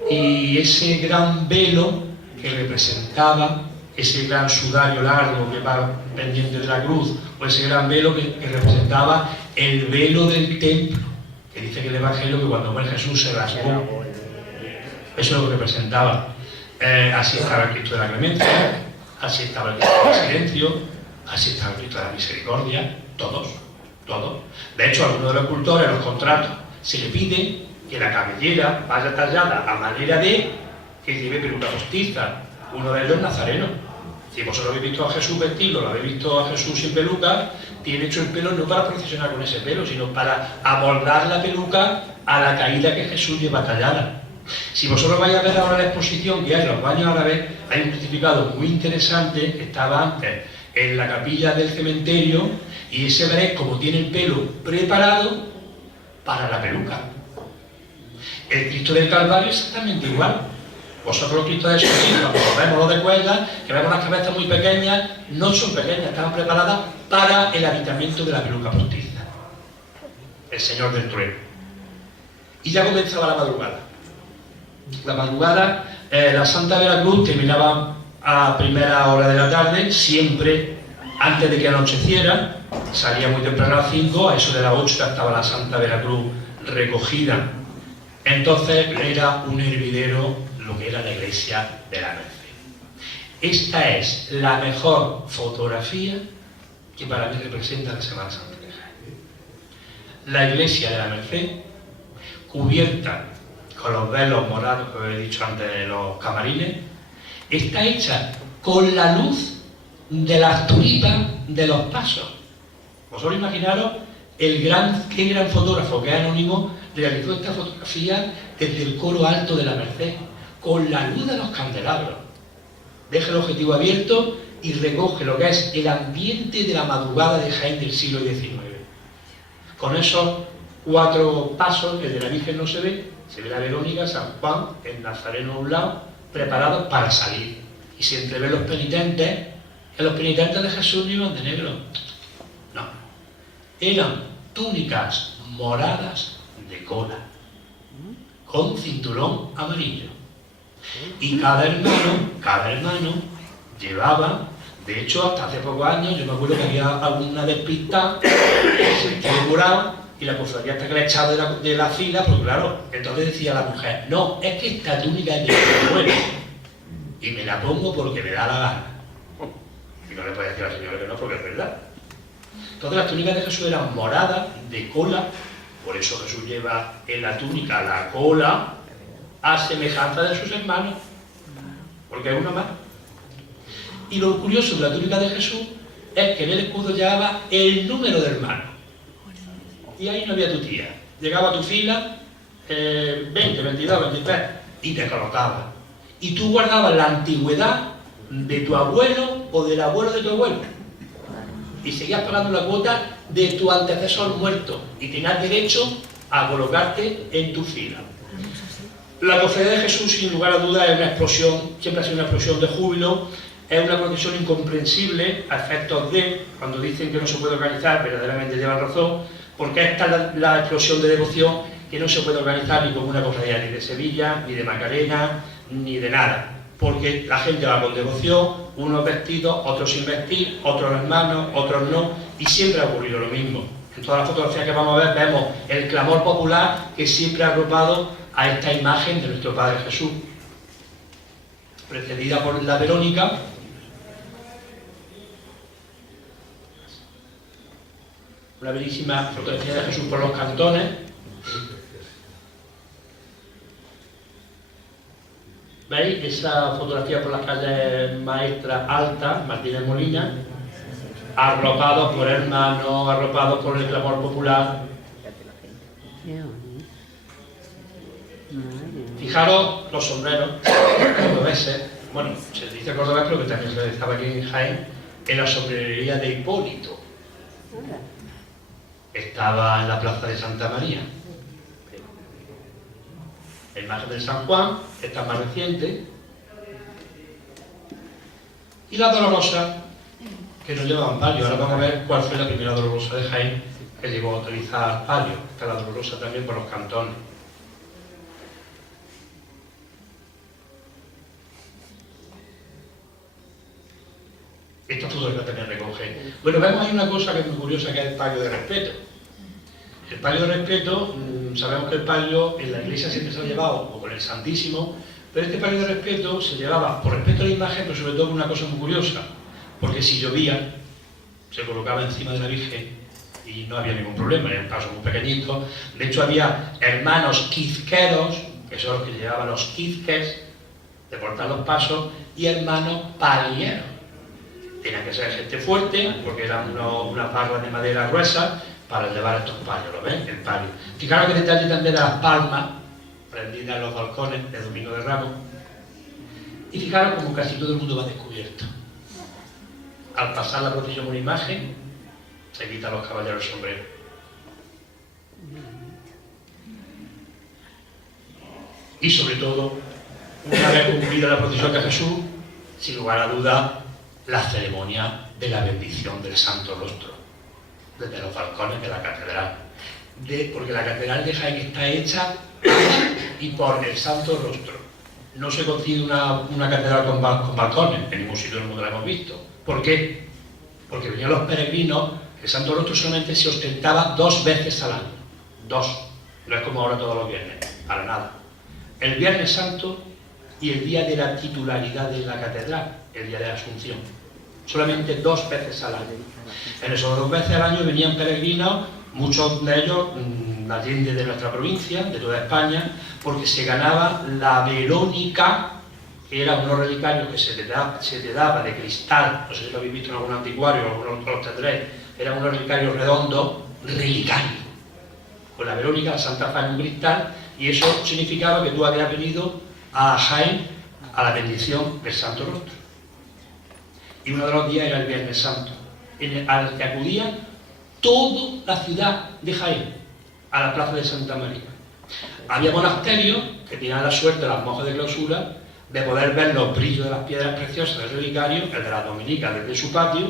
Y ese gran velo que representaba, ese gran sudario largo que va pendiente de la cruz, o ese gran velo que representaba el velo del templo, que dice que el Evangelio que cuando muere Jesús se rasgó. Eso es lo que representaba. Así estaba el Cristo de la Clemencia, así estaba el Cristo del Silencio, así estaba el Cristo de la Misericordia, todos. De hecho, a algunos de los cultores, en los contratos, se le pide que la cabellera vaya tallada a manera de que lleve peluca postiza. Uno de ellos nazareno. Si vosotros habéis visto a Jesús vestido, lo habéis visto a Jesús sin peluca, tiene hecho el pelo no para procesionar con ese pelo, sino para amoldar la peluca a la caída que Jesús lleva tallada. Si vosotros vais a ver ahora la exposición que hay en los baños árabes, hay un crucificado muy interesante que estaba antes en la capilla del cementerio, y ese veréis como tiene el pelo preparado para la peluca. El Cristo del Calvario es exactamente igual. Vosotros los Cristos de Jesús, cuando vemos los de cuerda, que vemos las cabezas muy pequeñas, no son pequeñas, están preparadas para el habitamiento de la peluca postiza. El Señor del Trueno. Y ya comenzaba la madrugada. La madrugada, la Santa Veracruz terminaba a primera hora de la tarde, siempre antes de que anocheciera. Salía muy temprano a las 5, a eso de las 8 ya estaba la Santa Veracruz recogida. Entonces era un hervidero lo que era la iglesia de la Merced. Esta es la mejor fotografía que para mí representa la Semana Santa de Jaén. La iglesia de la Merced, cubierta con los velos morados que os he dicho antes de los camarines, está hecha con la luz de las tulipas de los pasos. Vosotros imaginaros qué gran fotógrafo que es Anónimo realizó esta fotografía desde el coro alto de la Merced, con la luz de los candelabros. Deja el objetivo abierto y recoge lo que es el ambiente de la madrugada de Jaén del siglo XIX. Con esos 4 pasos, el de la Virgen no se ve la Verónica, San Juan, el Nazareno a un lado, preparados para salir. Y se entreven los penitentes, que los penitentes de Jesús no iban de negro. No. Eran túnicas moradas de cola, con cinturón amarillo. Y cada hermano llevaba, de hecho hasta hace pocos años, yo me acuerdo que había alguna despistada, se vestía de morado, y la cofradía hasta que la he echado de la fila, porque claro, entonces decía la mujer, no, es que esta túnica es de mi abuelo, y me la pongo porque me da la gana. Y no le puede decir a la señora que no, porque es verdad. Entonces las túnicas de Jesús eran moradas, de cola, por eso Jesús lleva en la túnica la cola, a semejanza de sus hermanos, porque es una más. Y lo curioso de la túnica de Jesús es que en el escudo llevaba el número de hermanos. Y ahí no había tu tía. Llegaba a tu fila, 20, 22, 23, y te colocaba. Y tú guardabas la antigüedad de tu abuelo o del abuelo de tu abuelo. Y seguías pagando la cuota de tu antecesor muerto. Y tenías derecho a colocarte en tu fila. La cofradía de Jesús, sin lugar a dudas, es una explosión, siempre ha sido una explosión de júbilo, es una procesión incomprensible a efectos de, cuando dicen que no se puede organizar, verdaderamente llevan razón, porque esta es la explosión de devoción que no se puede organizar ni con una cofradía ni de Sevilla, ni de Macarena, ni de nada, porque la gente va con devoción, unos vestidos, otros sin vestir, otros hermanos, otros no, y siempre ha ocurrido lo mismo. En todas las fotografías que vamos a ver vemos el clamor popular que siempre ha arropado a esta imagen de nuestro Padre Jesús, precedida por la Verónica, una bellísima fotografía de Jesús por los cantones. ¿Veis esa fotografía por las calles Maestra Alta, Martínez Molina? Arropados por hermanos, arropados por el clamor popular. Fijaros los sombreros cordobeses. Bueno, se dice cordobés, pero que también se estaba aquí en Jaén, en la sombrerería de Hipólito. Estaba en la plaza de Santa María. La imagen de San Juan, esta es más reciente. Y la Dolorosa, que no llevaban palio. Ahora vamos a ver cuál fue la primera Dolorosa de Jaén que llegó a utilizar palio. Está la Dolorosa también por los cantones. Esta fotografía también recoge. Bueno, vemos ahí una cosa que es muy curiosa, que es el palio de respeto. El palio de respeto, sabemos que el palio en la iglesia siempre se ha llevado o con el Santísimo Pero este palio de respeto se llevaba por respeto a la imagen, pero sobre todo por una cosa muy curiosa, porque si llovía, se colocaba encima de la Virgen y no había ningún problema, era un paso muy pequeñito. De hecho, había hermanos quizqueros, que son los que llevaban los quizques, de portar los pasos, y hermanos palieros. Tenían que ser gente fuerte, porque eran unas barras de madera gruesas para llevar estos palios, ¿lo ven? El palio. Fijaros que detalle también de las palmas, prendidas en los balcones de Domingo de Ramos. Y fijaros como casi todo el mundo va descubierto. Al pasar la procesión una imagen, se quitan los caballeros el sombrero. Y sobre todo, una vez concluida la procesión de Jesús, sin lugar a duda, la ceremonia de la bendición del Santo Rostro, desde los balcones de la catedral. Porque la catedral de Jaén está hecha y por el Santo Rostro. No se concibe una catedral con balcones, en ningún sitio del mundo la hemos visto. ¿Por qué? Porque venían los peregrinos, el Santo Rostro solamente se ostentaba 2 veces al año. 2. No es como ahora todos los viernes, para nada. El Viernes Santo y el día de la titularidad de la catedral, el día de la Asunción. Solamente 2 veces al año. En esos 2 veces al año venían peregrinos, muchos de ellos allende de nuestra provincia, de toda España, porque se ganaba la Verónica, que era unos relicarios que se te daba de cristal, no sé si lo habéis visto en algún anticuario, algunos los tendréis, eran unos relicarios redondos, relicarios. Con la Verónica, la Santa Fe en un cristal, y eso significaba que tú habías venido a Jaén a la bendición del Santo Rostro. Y uno de los días era el Viernes Santo, al que acudía toda la ciudad de Jaén, a la plaza de Santa María. Había monasterios que tenían la suerte, las monjas de clausura, de poder ver los brillos de las piedras preciosas del relicario, el de las dominicas desde su patio.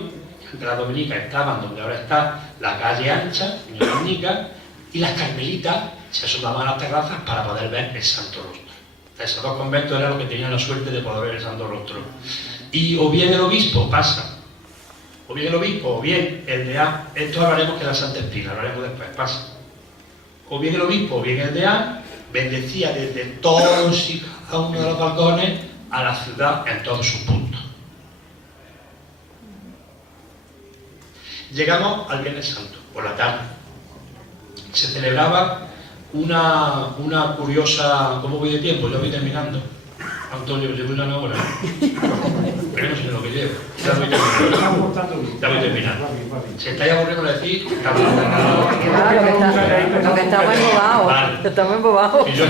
El de las dominicas estaban donde ahora está la calle ancha, en la dominica, y las carmelitas se asomaban a las terrazas para poder ver el Santo Rostro. Esos 2 conventos eran los que tenían la suerte de poder ver el Santo Rostro. Y o bien el obispo pasa, o bien el obispo, o bien el deán, esto hablaremos que la Santa Espina, hablaremos después, pasa. O bien el obispo, o bien el deán, bendecía desde todos y cada uno de los balcones a la ciudad en todos sus puntos. Llegamos al Viernes Santo, por la tarde. Se celebraba una curiosa... ¿Cómo voy de tiempo? Yo voy terminando. Antonio, llevo una hora. Pero no sé lo que llevo. Ya voy terminando. Ya voy terminando. Si estáis aburridos de decir, estamos Lo que estamos embobados. Vale. Estamos embobados. Y yo,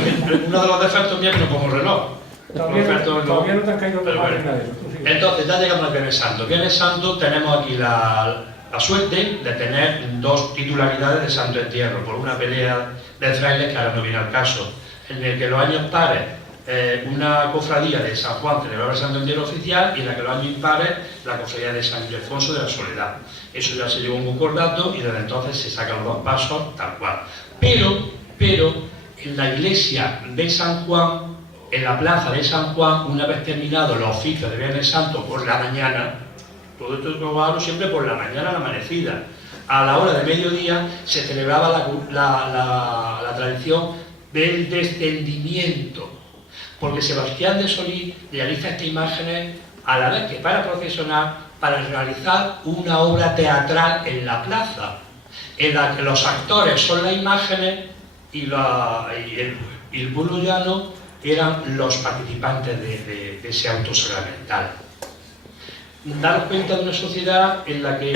uno de los defectos míos es que no pongo reloj. Todavía no te has caído de bueno. de eso. Entonces, ya llegamos al Viernes Santo. Viernes Santo tenemos aquí la suerte de tener 2 titularidades de Santo Entierro, por una pelea de frailes que ahora no viene al caso, en el que los años pares una cofradía de San Juan celebraba el Santo Entierro oficial y en la que los años impares la cofradía de San Ildefonso de la Soledad. Eso ya se llegó a un concordato y desde entonces se sacan los 2 pasos tal cual. Pero en la iglesia de San Juan, en la plaza de San Juan, una vez terminado los oficios de Viernes Santo por la mañana, todo esto lo hablo siempre por la mañana, a la amanecida, a la hora de mediodía se celebraba la tradición del descendimiento, porque Sebastián de Solís realiza estas imágenes a la vez que para procesionar, para realizar una obra teatral en la plaza, en la que los actores son las imágenes y el pueblo llano eran los participantes de ese acto sacramental. Daros cuenta de una sociedad en la que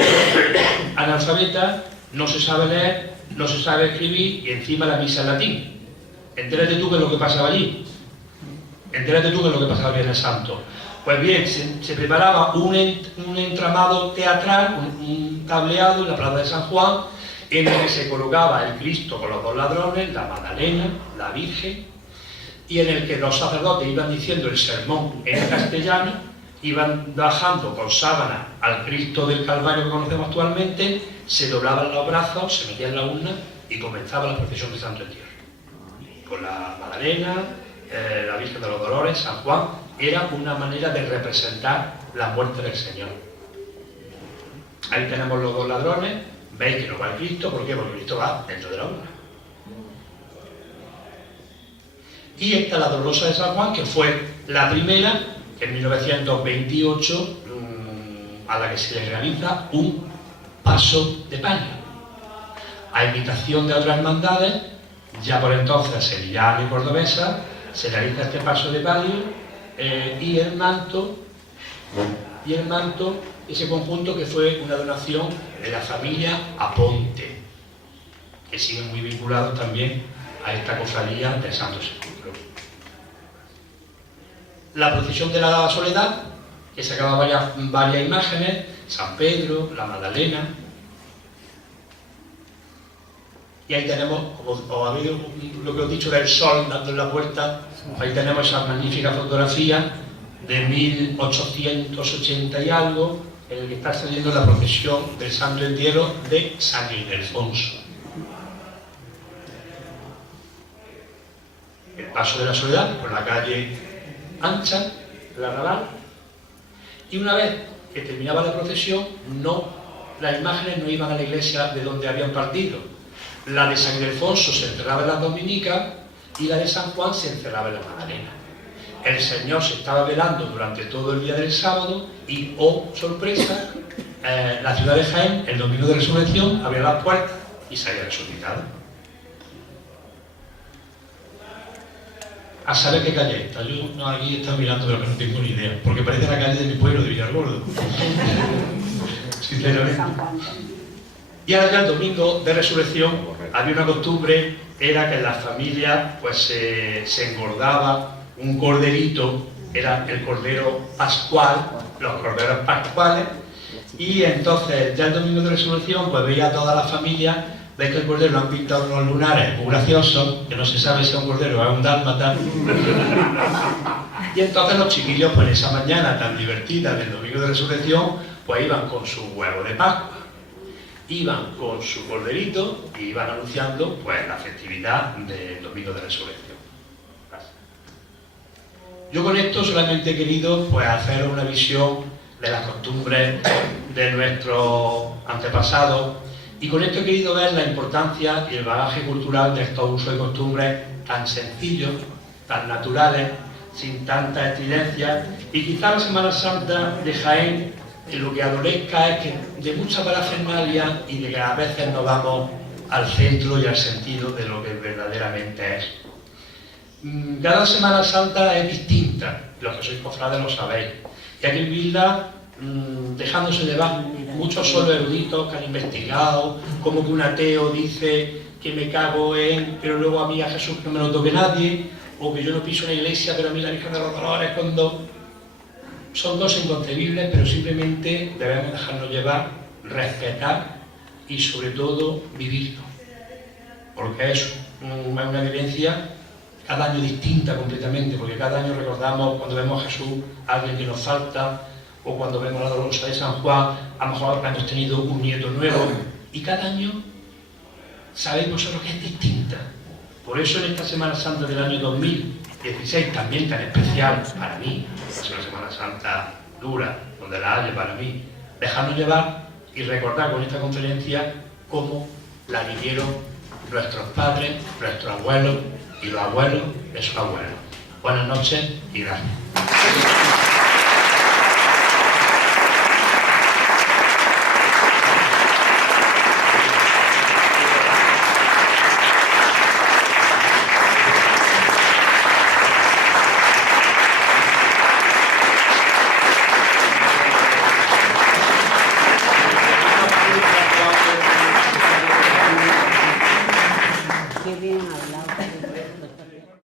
analfabeta, no se sabe leer, no se sabe escribir y encima la misa en latín. Entérate tú qué es lo que pasaba allí. Entérate tú qué es lo que pasaba el Viernes Santo. Pues bien, se preparaba un entramado teatral, un tableado en la plaza de San Juan, en el que se colocaba el Cristo con los 2 ladrones, la Magdalena, la Virgen, y en el que los sacerdotes iban diciendo el sermón en castellano, iban bajando con sábana al Cristo del Calvario que conocemos actualmente, se doblaban los brazos, se metían en la urna y comenzaba la procesión de Santo Entierro. Con la Magdalena, la Virgen de los Dolores, San Juan, era una manera de representar la muerte del Señor. Ahí tenemos los 2 ladrones, veis que no va el Cristo, ¿por qué? Porque Cristo va dentro de la urna. Y esta, la Dolorosa de San Juan, que fue la primera, en 1928, a la que se le realiza un paso de palio. A imitación de otras hermandades, ya por entonces sevillana y cordobesa, se realiza este paso de palio y el manto, ese conjunto que fue una donación de la familia Aponte, que siguen muy vinculados también a esta cofradía del Santo Sepulcro. La procesión de la Soledad, que sacaba varias imágenes, San Pedro, la Magdalena, y ahí tenemos, como os habéis lo que os he dicho del sol dando en la puerta, ahí tenemos esa magnífica fotografía de 1880 y algo, en el que está saliendo la procesión del Santo Entierro de San Ildefonso. El paso de la Soledad por la calle ancha, el arrabal, y una vez que terminaba la procesión, las imágenes no iban a la iglesia de donde habían partido. La de San Ildefonso se encerraba en la Dominica y la de San Juan se encerraba en la Magdalena. El Señor se estaba velando durante todo el día del sábado y, oh sorpresa, la ciudad de Jaén, el domingo de resurrección, abría las puertas y se había resucitado. A saber qué calle está. Yo aquí he estado mirando, pero que no tengo ni idea, porque parece la calle de mi pueblo, de Villargordo. Sinceramente. Y ahora ya el domingo de resurrección había una costumbre, era que en las familias pues, se engordaba un corderito, era el cordero pascual, los corderos pascuales, y entonces ya el domingo de resurrección pues veía a toda la familia, veis que el cordero lo han pintado unos lunares muy graciosos, que no se sabe si es un cordero o es un dálmata. Y entonces los chiquillos pues en esa mañana tan divertida del domingo de resurrección pues iban con su huevo de Pascua, iban con su corderito y iban anunciando pues la festividad del domingo de resurrección. Gracias. Yo con esto solamente he querido pues hacer una visión de las costumbres de nuestros antepasados, y con esto he querido ver la importancia y el bagaje cultural de estos usos y costumbres tan sencillos, tan naturales, sin tanta estridencia, y quizá la Semana Santa de Jaén lo que adolezca es que de mucha parafernalia y de que a veces nos vamos al centro y al sentido de lo que verdaderamente es. Cada Semana Santa es distinta, los que sois cofrades lo sabéis, y hay que vivirla dejándose llevar. Muchos son los eruditos que han investigado, como que un ateo dice que me cago en, pero luego a mí a Jesús no me lo toque nadie, o que yo no piso una iglesia, pero a mí la Virgen de los Dolores cuando... Son dos inconcebibles, pero simplemente debemos dejarnos llevar, respetar y sobre todo vivirlo, porque es una vivencia cada año distinta completamente, porque cada año recordamos cuando vemos a Jesús a alguien que nos falta, o cuando vemos la Dolorosa de San Juan, a lo mejor hemos tenido un nieto nuevo, y cada año sabéis vosotros que es distinta. Por eso en esta Semana Santa del año 2016, también tan especial para mí, es una Semana Santa dura, donde la haya para mí, dejarnos llevar y recordar con esta conferencia cómo la vivieron nuestros padres, nuestros abuelos y los abuelos de sus abuelos. Buenas noches y gracias.